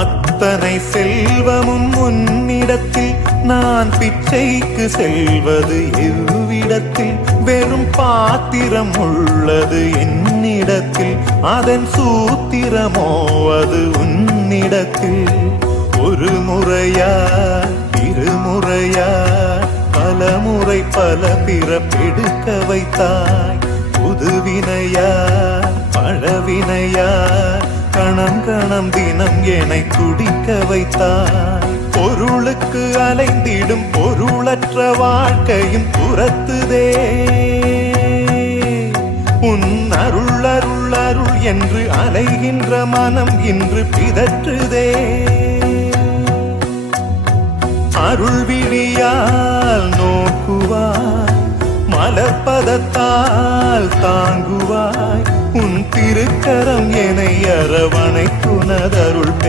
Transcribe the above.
அத்தனை செல்வமும் உன்னிடத்தில் நான் பிச்சைக்கு செல்வது எவ்விடத்தில்? வெறும் பாத்திரம் உள்ளது என்னிடத்தில், அதன் சூத்திரமோ அது உன்னிடத்தில். ஒரு முறையா இருமுறையா பல முறை பல பிறப்பெடுக்க வைத்தாய். புதுவினையா பழவினையா கணம் கணம் தினம் என்னை துடிக்க வைத்தாய். பொருளுக்கு அலைந்திடும் பொருளற்ற வாழ்க்கையும் துரத்துதே. உன் அருள் அருள் அருள் என்று அலைகின்ற மனம் இன்று பிதற்றுதே. அருள் விழியால் நோக்குவாய், மலர்பதத்தால் தாங்குவாய். உன் திருக்கரம் என்னை அரவணைத்துனதருள்